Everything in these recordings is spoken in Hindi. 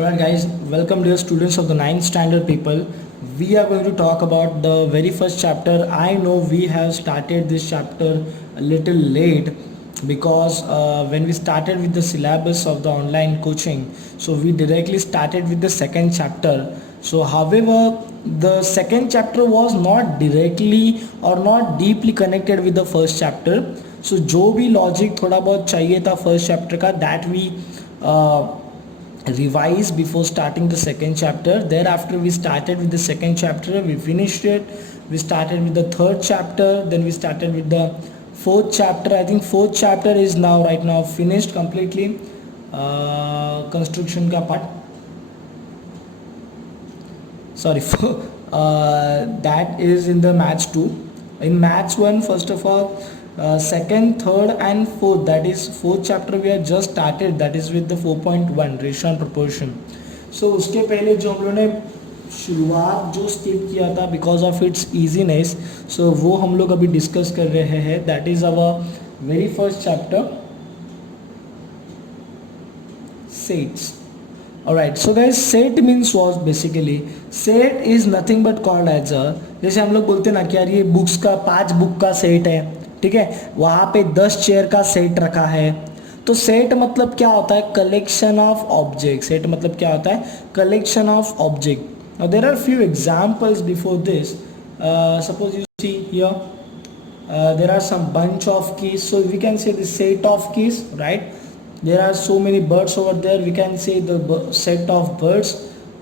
Alright guys, welcome dear students of the ninth standard people. We are going to talk about the very first chapter. I know we have started this chapter a little late because when we started with the syllabus of the online coaching, so we directly started with the second chapter. So however, the second chapter was not directly or not deeply connected with the first chapter. So जो भी logic थोड़ा बहुत चाहिए था first chapter का, that we revise before starting the second chapter. Thereafter we started with the second chapter, we finished it, we started with the third chapter, then we started with the fourth chapter. I think fourth chapter is now right now finished completely. Construction का part, sorry that is in the maths 2. In maths 1, first of all, second, third and fourth, that is fourth chapter we have just started, that is with the 4.1 ratio and proportion. So उसके पहले जो हम लोगों ने शुरुआत जो स्किप किया था बिकॉज ऑफ इट्स ईजीनेस, सो वो हम लोग अभी डिस्कस कर रहे हैं. That is our very first chapter, sets. Alright, so guys, set means was basically, set is nothing but called as a, जैसे हम लोग बोलते हैं ना कि यार ये बुक्स का 5 बुक का सेट है, ठीक है, वहाँ पे 10 चेयर का सेट रखा है. तो सेट मतलब क्या होता है? Collection of object. सेट मतलब क्या होता है? Collection of object. Now there are few examples before this. Suppose you see here there are some bunch of keys, so we can say the set of keys, right? There are so many birds over there, we can say the set of birds.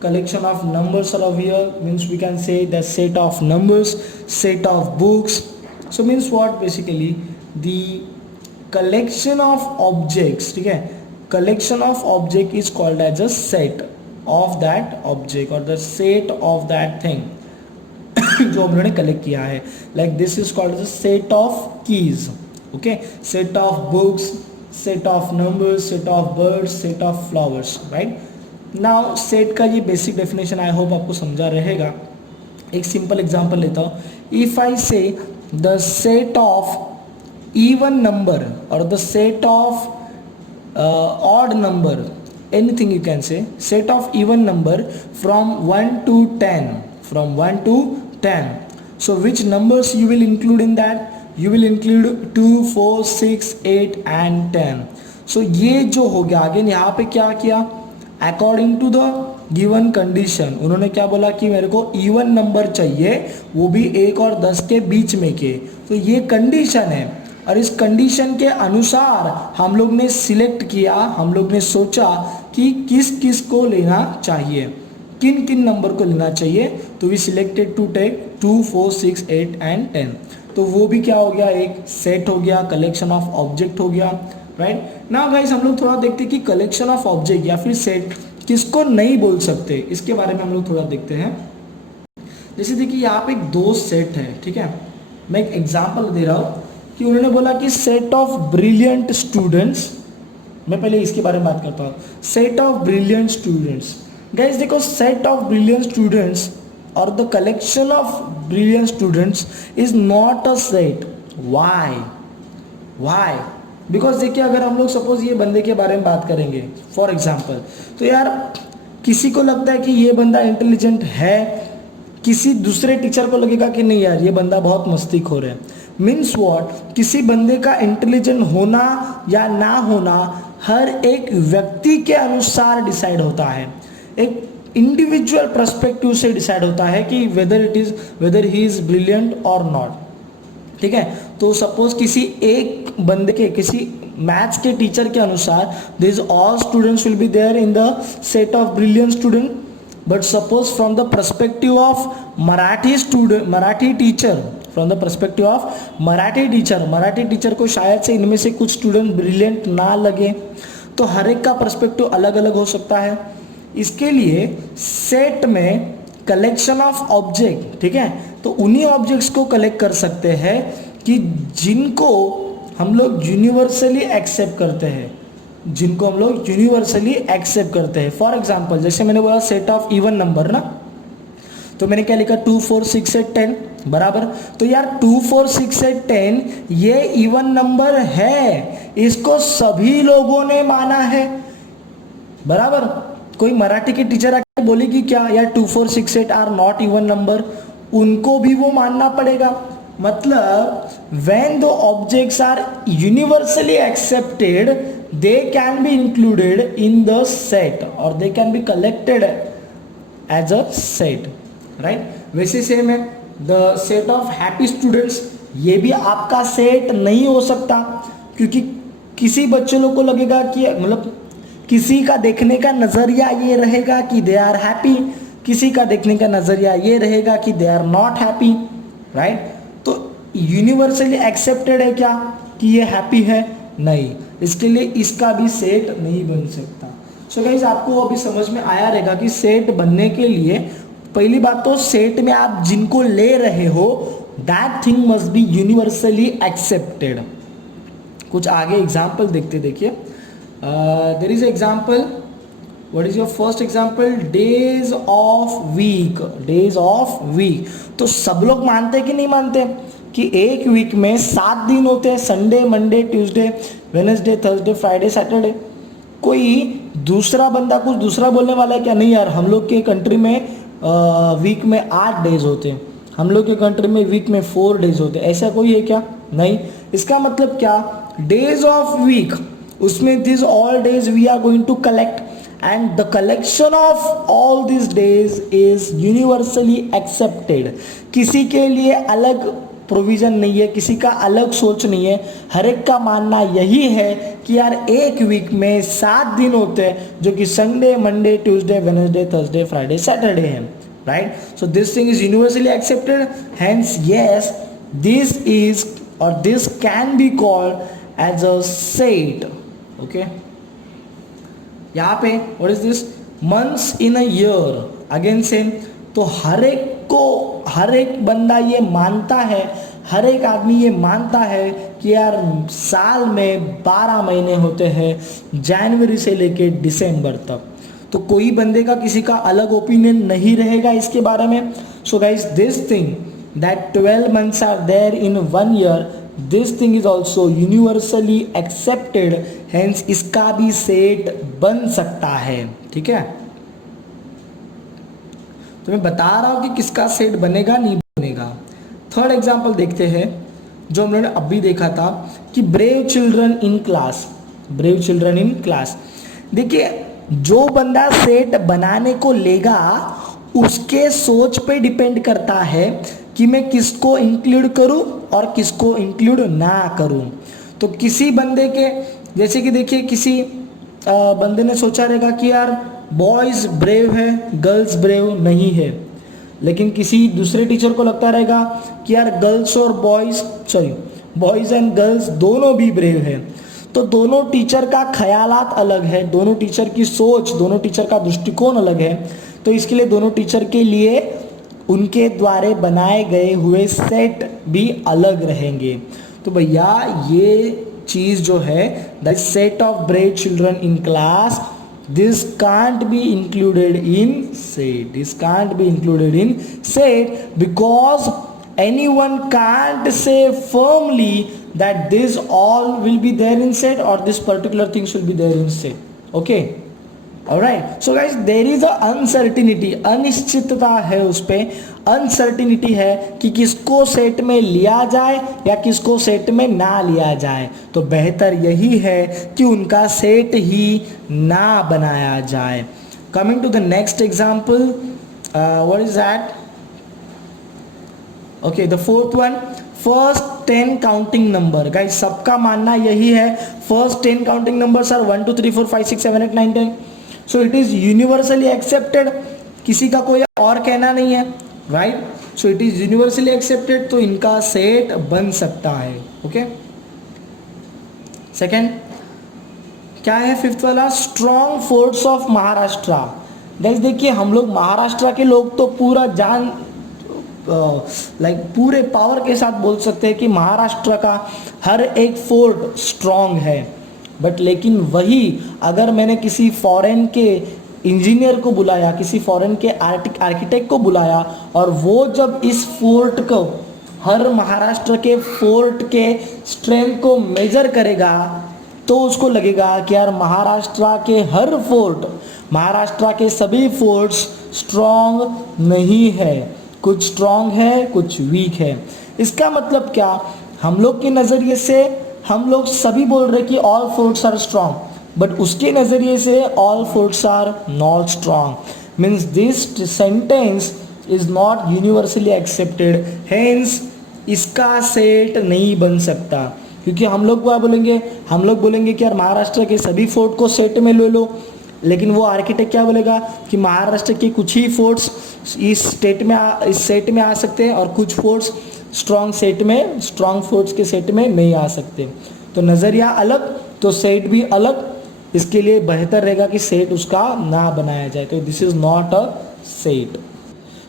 Collection of numbers are over here, means we can say the set of numbers. Set of books, so means what? Basically the collection of objects, ठीक है, collection of object is called as a set of that object or the set of that thing जो हम लोगों ने कलेक्ट किया है. Like this is called as a set of keys, okay, set of books, set of numbers, set of birds, set of flowers, right? Now set का ये बेसिक डेफिनेशन आई होप आपको समझा रहेगा. एक सिंपल एग्जांपल लेता हूँ. If I say the set of even number और the set of odd number, anything you can say, set of even number from 1 to 10, from 1 to 10. So which numbers you will include in that? You will include 2, 4, 6, 8 and 10. So ये जो हो गया. आगे यहाँ पे क्या किया? According to the given condition, उन्होंने क्या बोला कि मेरे को इवन नंबर चाहिए, वो भी 1 और 10 के बीच में के. तो ये कंडीशन है और इस कंडीशन के अनुसार हम लोग ने सिलेक्ट किया, हम लोग ने सोचा कि किस किस को लेना चाहिए, किन किन नंबर को लेना चाहिए. तो we selected to take 2, 4, 6, 8 and 10. तो वो भी क्या हो गया? एक सेट हो गया, कलेक्शन ऑफ ऑब्जेक्ट हो गया, राइट. नाउ गाइस हम लोग थोड़ा देखते हैं कि कलेक्शन ऑफ ऑब्जेक्ट या फिर सेट किसको नहीं बोल सकते, इसके बारे में हम लोग थोड़ा देखते हैं. जैसे देखिए यहाँ पे एक दो सेट है, ठीक है, मैं एक एग्जांपल दे रहा हूँ कि उन्होंने बोला कि सेट ऑफ ब्रिलियंट स्टूडेंट्स. मैं पहले इसके बारे में बात करता हूँ. Set of brilliant students. Guys देखो, सेट ऑफ ब्रिलियंट स्टूडेंट्स और the collection of brilliant students is not a set. Why? Because देखिए, अगर हम लोग सपोज ये बंदे के बारे में बात करेंगे फॉर एग्जाम्पल, तो यार किसी को लगता है कि ये बंदा इंटेलिजेंट है, किसी दूसरे टीचर को लगेगा कि नहीं यार ये बंदा बहुत मस्तीखोर है. Means what? किसी बंदे का इंटेलिजेंट होना या ना होना हर एक व्यक्ति के अनुसार डिसाइड होता है, एक इंडिविजुअल पर्सपेक्टिव से डिसाइड होता है कि वेदर ही इज ब्रिलियंट और नॉट, ठीक है. तो सपोज किसी एक बंदे के, किसी मैथ्स के टीचर के अनुसार this all students will be there in the set of brilliant student. But suppose from the perspective of Marathi student, Marathi teacher, from the perspective of Marathi teacher को शायद से इनमें से कुछ स्टूडेंट ब्रिलियंट ना लगे. तो हर एक का पर्सपेक्टिव अलग अलग हो सकता है. इसके लिए सेट में कलेक्शन ऑफ ऑब्जेक्ट, ठीक है, तो उन्हीं ऑब्जेक्ट्स को कलेक्ट कर सकते हैं कि जिनको हम लोग यूनिवर्सली एक्सेप्ट करते हैं, जिनको हम लोग यूनिवर्सली एक्सेप्ट करते हैं. फॉर एग्जांपल जैसे मैंने बोला सेट ऑफ इवन नंबर ना, तो मैंने क्या लिखा? 2, 4, 6, 8, 10, बराबर. तो यार 2, 4, 6, 8, 10 ये इवन नंबर है, इसको सभी लोगों ने माना है, बराबर. कोई मराठी की टीचर आके बोलेगी क्या यार 2 4 6 8 आर नॉट इवन नंबर, उनको भी वो मानना पड़ेगा। मतलब when the objects are universally accepted they can be included in the set or they can be collected as a set, right? वैसे सेम है the set of happy students, ये भी आपका सेट नहीं हो सकता, क्योंकि किसी बच्चे लोग को लगेगा कि मतलब किसी का देखने का नज़रिया ये रहेगा कि दे आर हैप्पी, किसी का देखने का नज़रिया ये रहेगा कि they are not happy, right? तो यूनिवर्सली एक्सेप्टेड है क्या कि ये हैप्पी है? नहीं, इसके लिए इसका भी सेट नहीं बन सकता। सो गाइस आपको अभी समझ में आया रहेगा कि सेट बनने के लिए पहली बात तो सेट में आप जिनको ले रहे हो that thing must be universally accepted. कुछ आगे एग्जाम्पल देखते, देखिए there is example, what is your first example? Days of week, days of week. तो सब लोग मानते कि नहीं मानते कि एक वीक में 7 दिन होते हैं, Sunday Monday Tuesday Wednesday Thursday Friday Saturday. कोई दूसरा बंदा कुछ दूसरा बोलने वाला है क्या? नहीं यार, हम लोग के कंट्री में वीक में 8 डेज होते हैं, हम लोग के कंट्री में वीक में 4 डेज होते हैं, ऐसा कोई है क्या? नहीं। इसका मतलब क्या? डेज ऑफ वीक, उसमें this all days we are going to collect and the collection of all these days is universally accepted। किसी के लिए अलग प्रोविजन नहीं है, किसी का अलग सोच नहीं है, हर एक का मानना यही है कि यार एक वीक में 7 दिन होते हैं जो कि Sunday Monday Tuesday Wednesday Thursday Friday Saturday है, right? So this thing is universally accepted, hence yes this is और this can be called as a set. Okay, यहाँ पे what is this? Months in a year, again same. तो हर एक बंदा ये मानता है, हर एक आदमी ये मानता है कि यार साल में 12 महीने होते हैं जनवरी से लेके दिसंबर तक। तो कोई बंदे का किसी का अलग ओपिनियन नहीं रहेगा इसके बारे में। So guys this thing that 12 months are there in 1 year, this thing is also universally accepted, hence इसका भी सेट बन सकता है। ठीक है, तो मैं बता रहा हूं कि किसका सेट बनेगा नहीं बनेगा। थर्ड एग्जांपल देखते हैं जो हमने अभी देखा था कि brave children in class, brave children in class. देखिए जो बंदा सेट बनाने को लेगा उसके सोच पे डिपेंड करता है कि मैं किसको इंक्लूड करूं और किसको इंक्लूड ना करूं। तो किसी बंदे के जैसे कि देखिए किसी बंदे ने सोचा रहेगा कि यार बॉयज़ ब्रेव है गर्ल्स ब्रेव नहीं है, लेकिन किसी दूसरे टीचर को लगता रहेगा कि यार गर्ल्स और बॉयज़ एंड गर्ल्स दोनों भी ब्रेव है। तो दोनों टीचर का ख्यालात अलग है, दोनों टीचर की सोच, दोनों टीचर का दृष्टिकोण अलग है। तो इसके लिए दोनों टीचर के लिए उनके द्वारा बनाए गए हुए सेट भी अलग रहेंगे। तो भैया ये चीज़ जो है the set of brave children in class, this can't be included in set, this can't be included in set because anyone can't say firmly that this all will be there in set or this particular thing should be there in set. Okay, alright, so guys there is a uncertainty, अनिश्चितता है उस पे, अनसर्टिनिटी है कि किसको सेट में लिया जाए या किसको सेट में ना लिया जाए। तो बेहतर यही है कि उनका सेट ही ना बनाया जाए। Coming to the next example, what is that? Okay, the fourth one, first 10 counting number. Guys सबका मानना यही है first 10 counting numbers are 1 2 3 4 5 6 7 8 9 10। So it is universally accepted, किसी का कोई और कहना नहीं है, right? So it is universally accepted, तो इनका सेट बन सकता है। ओके, सेकेंड क्या है? फिफ्थ वाला, strong forts of Maharashtra. Guys देखिए हम लोग महाराष्ट्र के लोग तो पूरा जान पूरे पावर के साथ बोल सकते हैं कि महाराष्ट्र का हर एक फोर्ट स्ट्रॉन्ग है। बट लेकिन वही अगर मैंने किसी फॉरेन के इंजीनियर को बुलाया, किसी फॉरेन के आर्किटेक्ट को बुलाया और वो जब इस फोर्ट को, हर महाराष्ट्र के फोर्ट के स्ट्रेंथ को मेजर करेगा तो उसको लगेगा कि यार महाराष्ट्र के हर फोर्ट महाराष्ट्र के सभी फोर्ट्स स्ट्रॉन्ग नहीं है, कुछ स्ट्रॉन्ग है कुछ वीक है। इसका मतलब क्या, हम लोग के नज़रिए से हम लोग सभी बोल रहे कि all forts are strong, but उसके नज़रिए से all forts are not strong. Means this sentence is not universally accepted, hence इसका सेट नहीं बन सकता। क्योंकि हम लोग क्या बोलेंगे, हम लोग बोलेंगे कि यार महाराष्ट्र के सभी फोर्ट को सेट में ले लो, लेकिन वो आर्किटेक्ट क्या बोलेगा कि महाराष्ट्र के कुछ ही फोर्ट्स इस सेट में आ सकते हैं और कुछ फोर्ट्स स्ट्रॉन्ग फोर्ट्स के सेट में नहीं आ सकते। तो नज़रिया अलग तो सेट भी अलग, इसके लिए बेहतर रहेगा कि सेट उसका ना बनाया जाए। तो this is not a set.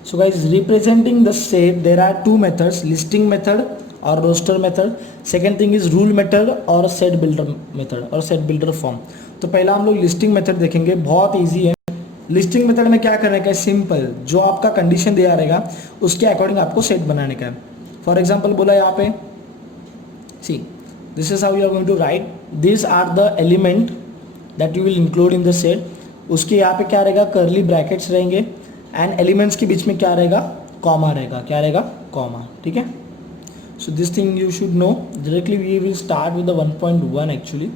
So guys, representing the set there are two methods, listing method और roster method. Second thing is rule method और सेट बिल्डर मेथड और सेट बिल्डर फॉर्म। तो पहला हम लोग लिस्टिंग मेथड देखेंगे, बहुत ईजी है। लिस्टिंग मेथड में क्या करने का है, सिंपल, जो आपका कंडीशन दिया रहेगा उसके अकॉर्डिंग आपको सेट बनाने का है। फॉर एग्जाम्पल बोला यहाँ पे, see this is how you are going to write, this are the element that you will include in the set. उसके यहाँ पे क्या रहेगा, कर्ली ब्रैकेट्स रहेंगे एंड एलिमेंट्स के बीच में क्या रहेगा, कॉमा रहेगा। क्या रहेगा, कॉमा। ठीक है, so this thing you should know. Directly we will start with the 1.1 actually.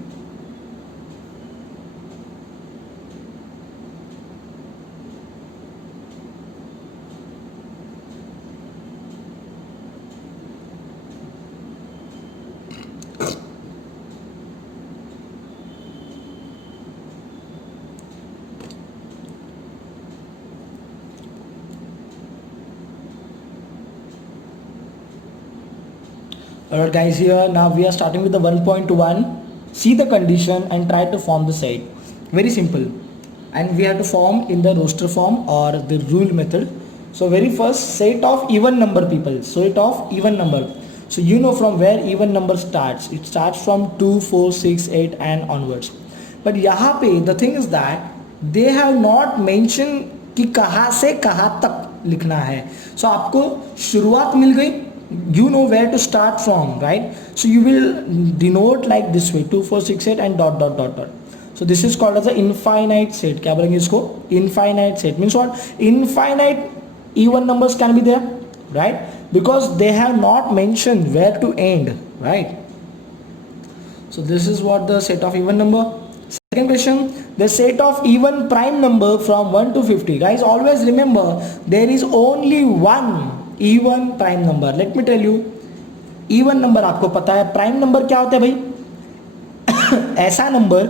Alright guys, here now we are starting with the 1.1. See the condition and try to form the set. Very simple, and we have to form in the roster form or the rule method. So very first, set of even number people, set of even number. So you know from where even number starts, it starts from 2, 4, 6, 8 and onwards. But यहाँ पे the thing is that they have not mentioned कि कहाँ से कहाँ तक लिखना है। So आपको शुरुआत मिल गई, you know where to start from, right? So you will denote like this way, 2, 4, 6, 8 and dot dot dot dot. So this is called as a infinite set. क्या बोलेंगे इसको, infinite set means what, infinite even numbers can be there, right? Because they have not mentioned where to end, right? So this is what the set of even number. Second question, the set of even prime number from 1 to 50. Guys, always remember there is only one even prime number. Let me tell you, even number आपको पता है, प्राइम नंबर क्या होता है भाई ऐसा नंबर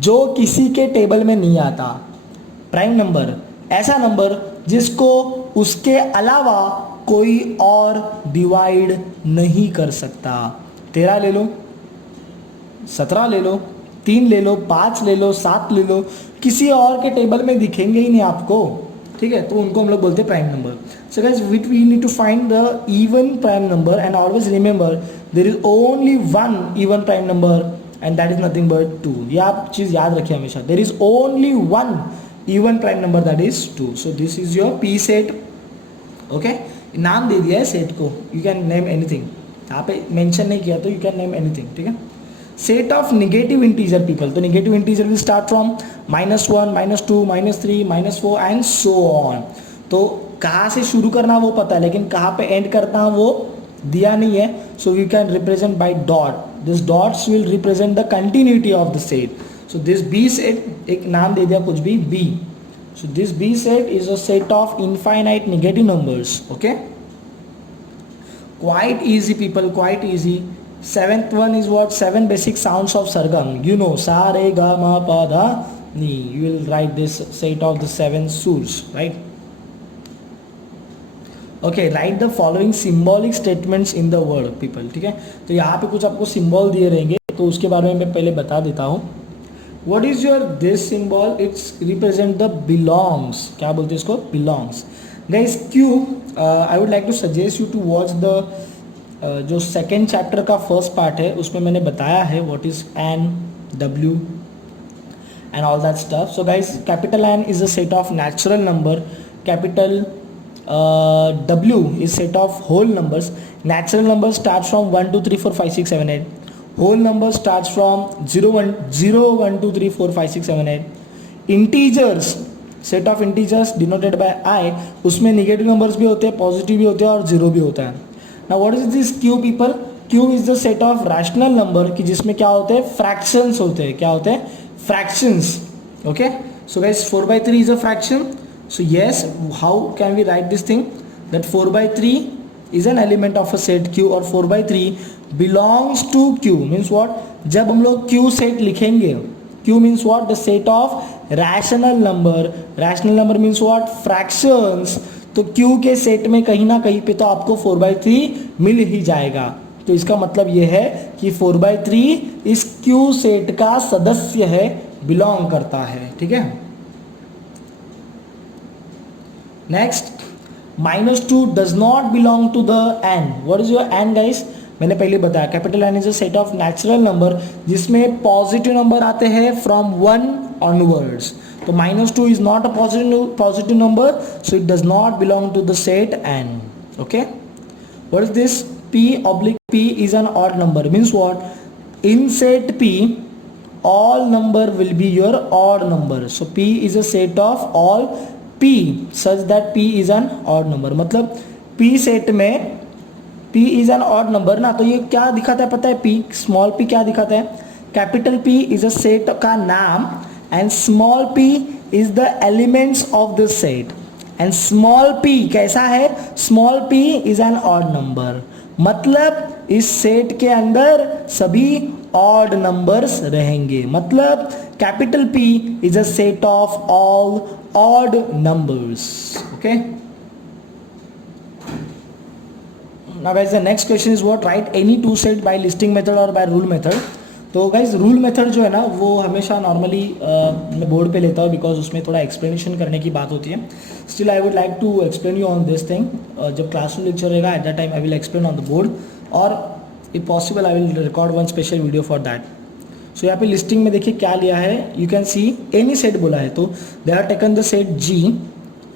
जो किसी के टेबल में नहीं आता। प्राइम नंबर ऐसा नंबर जिसको उसके अलावा कोई और डिवाइड नहीं कर सकता। 13 ले लो, 17 ले लो, 3 ले लो, 5 ले लो, 7 ले लो, किसी और के टेबल में दिखेंगे ही नहीं आपको। ठीक है, तो उनको हम लोग बोलते हैं prime number. So guys, we need to find the even prime number and always remember there is only one even prime number and that is nothing but 2। ये आप चीज़ याद रखिए हमेशा, there is only one even prime number that is 2। So this is your P set. Okay, नाम दे दिया है सेट को, यू कैन नेम एनीथिंग, यहाँ पे मेंशन नहीं किया तो यू कैन नेम एनीथिंग। ठीक है, set of negative integer people, तो negative integer will start from -1, -2, -3, -4 and so on. तो कहाँ से शुरू करना वो पता है, लेकिन कहाँ पे एंड करना वो दिया नहीं है। So you can represent by dot, this dots will represent the continuity of the set. So this B set, एक नाम दे दिया कुछ भी, B. So this B set is a set of infinite negative numbers. Okay, quite easy people, quite easy. Seventh one is what, 7 basic sounds of sargam. You know, sa re ga ma pa dha ni. You will write this set of the 7 surs, right? Okay, write the following symbolic statements in the word people. ठीक है, तो यहाँ पे कुछ आपको सिंबल दिए रहेंगे, तो उसके बारे में मैं पहले बता देता हूँ। What is your this symbol? It's represent the belongs. क्या बोलते हैं इसको, belongs. Guys, I would like to suggest you to watch the जो सेकेंड चैप्टर का फर्स्ट पार्ट है, उसमें मैंने बताया है what is N, W and all that stuff. So guys, capital N is a set of natural number, capital W is set of whole numbers. Natural number start from 1, 2, 3, 4, 5, 6, 7, 8. Whole number starts from 0, 1, 2, 3, 4, 5, 6, 7, 8. Integers, set of integers denoted bye आई, उसमें निगेटिव नंबर्स भी होते हैं, पॉजिटिव भी होते हैं और जीरो भी होता है. Now what is this Q people? Q is the set of rational number कि जिसमें क्या होते हैं, फ्रैक्शंस होते हैं. क्या होते हैं? Fractions. Okay, so guys 4/3 is a fraction. So yes, how can we write this thing that 4/3 is an element of a set Q और 4/3 belongs to Q means what? जब हम लोग Q set लिखेंगे, Q means what? The set of rational number. Rational number means what? Fractions. तो Q के सेट में कहीं ना कहीं पे तो आपको 4/3 मिल ही जाएगा. तो इसका मतलब ये है कि 4/3 इस Q सेट का सदस्य है, बिलोंग करता है. ठीक है. Next, -2 does not belong to the n. What is your n guys? मैंने पहले बताया capital N is a set of natural number जिसमें पॉजिटिव नंबर आते हैं फ्रॉम 1 ऑनवर्ड्स. तो -2 is not a positive number, so it does not belong to the set n. Okay, what is this? P/P is an odd number means what? In set P all number will be your odd number. So P is a set of all P such that P is an odd number. मतलब P सेट में P is an odd number ना, तो ये क्या दिखाता है पता है? P स्मॉल p क्या दिखाता है? Capital P is a set का नाम and small p is the elements of the set. And small p कैसा है? Small p is an odd number. मतलब इस सेट के अंदर सभी ऑड नंबर्स रहेंगे. मतलब capital P is a set of all odd numbers. Okay. Now guys, the next question is what? Write any two set by listing method or by rule method. तो गाइज रूल मेथड जो है ना वो हमेशा नॉर्मली मैं बोर्ड पे लेता हूँ बिकॉज उसमें थोड़ा एक्सप्लेनेशन करने की बात होती है. Still I would like to explain you on this thing. जब क्लासरूम लेक्चर रहेगा at that time I will explain on the board और if possible I will record one special video for that. So यहाँ पे लिस्टिंग में देखिए क्या लिया है. You can see any set बोला है तो they are taken the set G.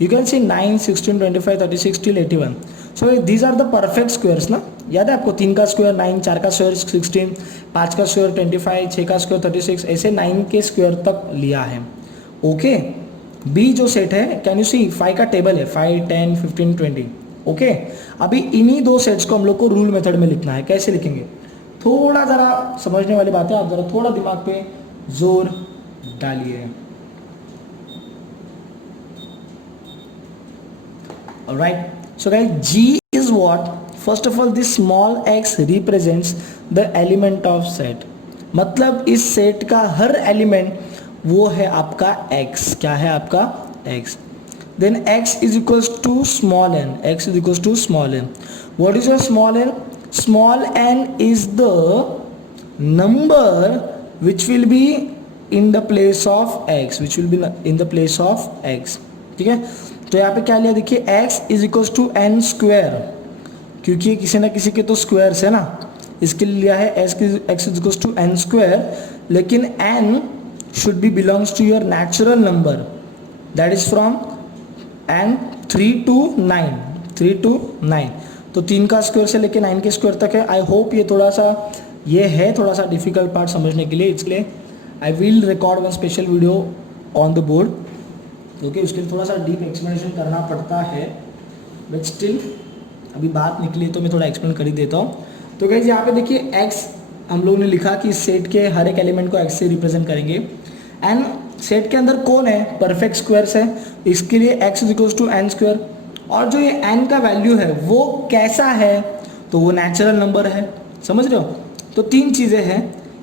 You can see 9, 16, 25, 36 till 81. So these are the perfect squares ना. याद है आपको? 3 का स्क्वायर 9, 4 का स्क्वायर 16, 5 का स्क्वायर 25, 6 का स्क्वायर 36, ऐसे 9 के स्क्वायर तक लिया है. ओके. बी जो सेट है कैन यू सी 5 का टेबल है 5, 10, 15, 20. ओके. अभी इन्हीं दो सेट्स को हम लोग को रूल मेथड में लिखना है. कैसे लिखेंगे? थोड़ा ज़रा समझने वाली बात है, आप ज़रा थोड़ा दिमाग पे जोर डालिए. Alright, so guys, G is what? First of all, this small x represents the element of set. मतलब इस सेट का हर एलिमेंट वो है आपका x. क्या है आपका? x. Then x is equals to small n. x is equals to small n. What is your small n? Small n is the number which will be in the place of x. Which will be in the place of x. ठीक है. तो यहाँ पे क्या लिया देखिए x is equals to n square, क्योंकि किसी ना किसी के तो स्क्वायर्स है ना, इसके लिए लिया है x is equals to n square. लेकिन n should be belongs to your natural number that is from n 3 to 9. 3 to 9. तो 3 का स्क्वायर से लेके 9 के स्क्वायर तक है. आई होप ये थोड़ा सा ये है थोड़ा सा डिफिकल्ट पार्ट समझने के लिए, इसलिए आई will record one special video on the board. Okay, उसके लिए थोड़ा सा डीप एक्सप्लेनेशन करना पड़ता है, बट स्टिल अभी बात निकली तो मैं थोड़ा एक्सप्लेन कर ही देता हूँ. तो गाइस यहाँ पे देखिए x हम लोग ने लिखा कि सेट के हर एक एलिमेंट को x से रिप्रेजेंट करेंगे. एंड सेट के अंदर कौन है? परफेक्ट स्क्वायर्स है, इसके लिए x is equals to n square. और जो ये n का वैल्यू है वो कैसा है? तो वो नेचुरल नंबर है. समझ रहे हो? तो 3 चीज़ें हैं.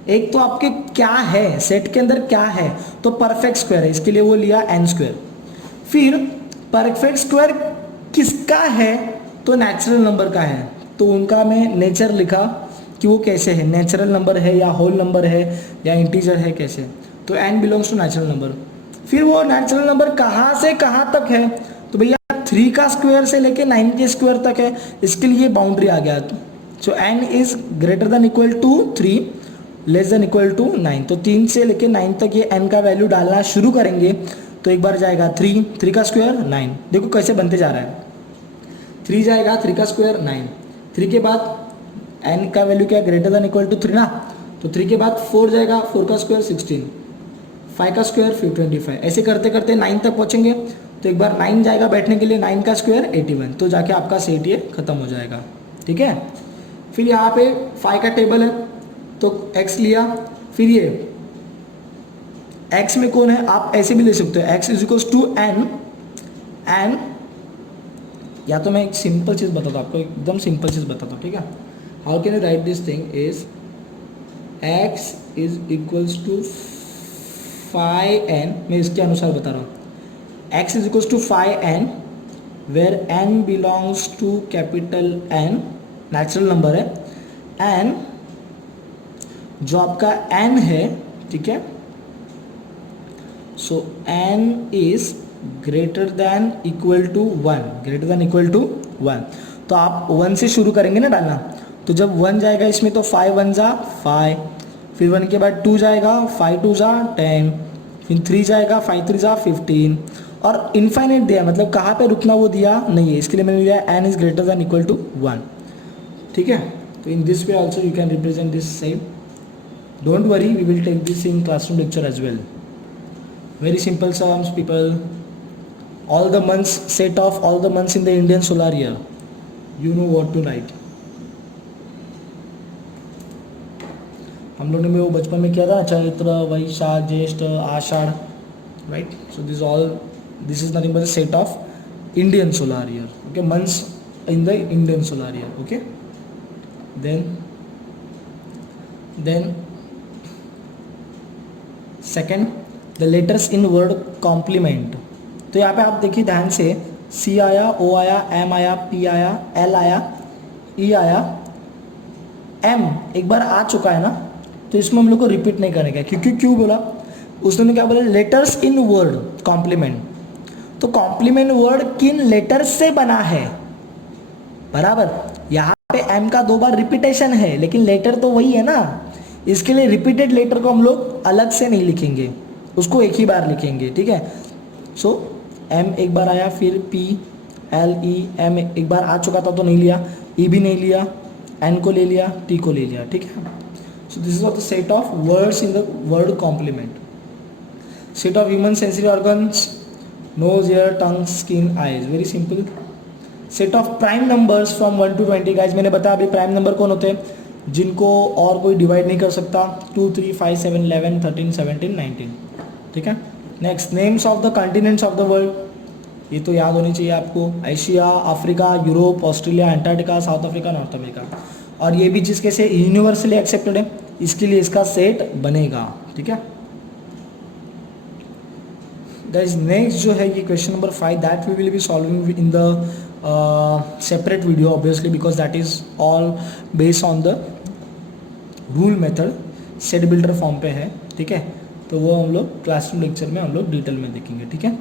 एक तो आपके क्या है, सेट के अंदर क्या है, तो परफेक्ट स्क्वायर है, इसके लिए वो लिया एन स्क्वायर. फिर परफेक्ट स्क्वायर किसका है? तो नेचुरल नंबर का है. तो उनका मैं नेचर लिखा कि वो कैसे है, नेचुरल नंबर है या होल नंबर है या इंटीजर है, कैसे. तो n belongs to natural number. फिर वो नेचुरल नंबर कहाँ से कहाँ तक है? तो भैया 3 का स्क्वायर से लेके 9 के स्क्वायर तक है, इसके लिए बाउंड्री आ गया. So n is greater than equal to 3 less than equal to 9. तो 3 से लेके 9 तक ये n का वैल्यू डालना शुरू करेंगे. तो एक बार जाएगा 3 का स्क्वायर 9. देखो कैसे बनते जा रहा है. 3 जाएगा 3 का स्क्वायर 9. 3 के बाद n का वैल्यू क्या? ग्रेटर देन इक्वल टू 3 ना. तो 3 के बाद 4 जाएगा 4 का स्क्वायर 16. 5 का स्क्वायर फिर 25, ऐसे करते करते 9 तक पहुँचेंगे। तो एक बार 9 जाएगा बैठने के लिए, 9 का स्क्वायर 81, तो जाके आपका सेट ये खत्म हो जाएगा। ठीक है, फिर यहाँ पे 5 का टेबल है तो x लिया, फिर ये x में कौन है आप ऐसे भी ले सकते हो, x is equals to n, n, या तो मैं एक सिंपल चीज़ बताता हूँ आपको, एकदम सिंपल चीज़ बताता हूँ। ठीक है, how can you write this thing is x is equals to 5n, मैं इसके अनुसार बता रहा हूँ, x is equals to 5n where n belongs to capital N, natural number है, एन जो आपका n है, ठीक है, so n is greater than equal to 1, greater than equal to 1, तो आप 1 से शुरू करेंगे ना डालना, तो जब 1 जाएगा इसमें तो 5 1 जा 5, फिर 1 के बाद 2 जाएगा, 5 2 जा 10, फिर 3 जाएगा, 5 3 जा 15, और इनफाइनाइट दिया, मतलब कहाँ पे रुकना वो दिया नहीं है, इसके लिए मैंने लिया n is greater than equal to 1। ठीक है, तो in this way also you can represent this same, don't worry, we will take this in classroom lecture as well. Very simple sums people, all the months, set of all the months in the Indian solar year, you know what to write। हम लोगों ने वो बचपन में किया था, Chaitra Vaishakh Jyeshtha Ashadh, right, so this is nothing but the set of Indian solar year, okay, months in the Indian solar year, okay. Then second, the letters in word complement, तो यहाँ पे आप देखिए ध्यान से, C आया, O आया, M आया, P आया, L आया, E आया, M एक बार आ चुका है ना, तो इसमें हम लोग को रिपीट नहीं करेंगे, क्योंकि क्यों बोला उसने, क्या बोला, लेटर्स इन वर्ड कॉम्प्लीमेंट, तो कॉम्प्लीमेंट वर्ड किन लेटर्स से बना है, बराबर, यहाँ पे M का 2 बार रिपीटेशन है, लेकिन लेटर तो वही है ना, इसके लिए रिपीटेड लेटर को हम लोग अलग से नहीं लिखेंगे, उसको एक ही बार लिखेंगे। ठीक है, सो M एक बार आया, फिर P L E M एक बार आ चुका था तो नहीं लिया, E भी नहीं लिया, N को ले लिया, T को ले लिया। ठीक है, so this is of the set of words in the word complement. Set of human sensory organs, nose ear tongue skin eyes, very simple. Set of prime numbers from 1 to 20, guys मैंने बताया अभी प्राइम नंबर कौन होते हैं, जिनको और कोई डिवाइड नहीं कर सकता, 2 3 5 7 11 13 17 19। ठीक है, next, names of the continents of the world, ये तो याद होनी चाहिए आपको, Asia, Africa, Europe, Australia, Antarctica, south Africa, north America, और ये भी चीज़ कैसे यूनिवर्सली एक्सेप्टेड है, इसके लिए इसका सेट बनेगा। ठीक है गाइज, नेक्स्ट जो है ये question number 5, that we will be solving in the separate video obviously, because that is all based on the rule method, set builder form पे है। ठीक है, तो वो हम लोग क्लासरूम लेक्चर में हम लोग डिटेल में देखेंगे। ठीक है।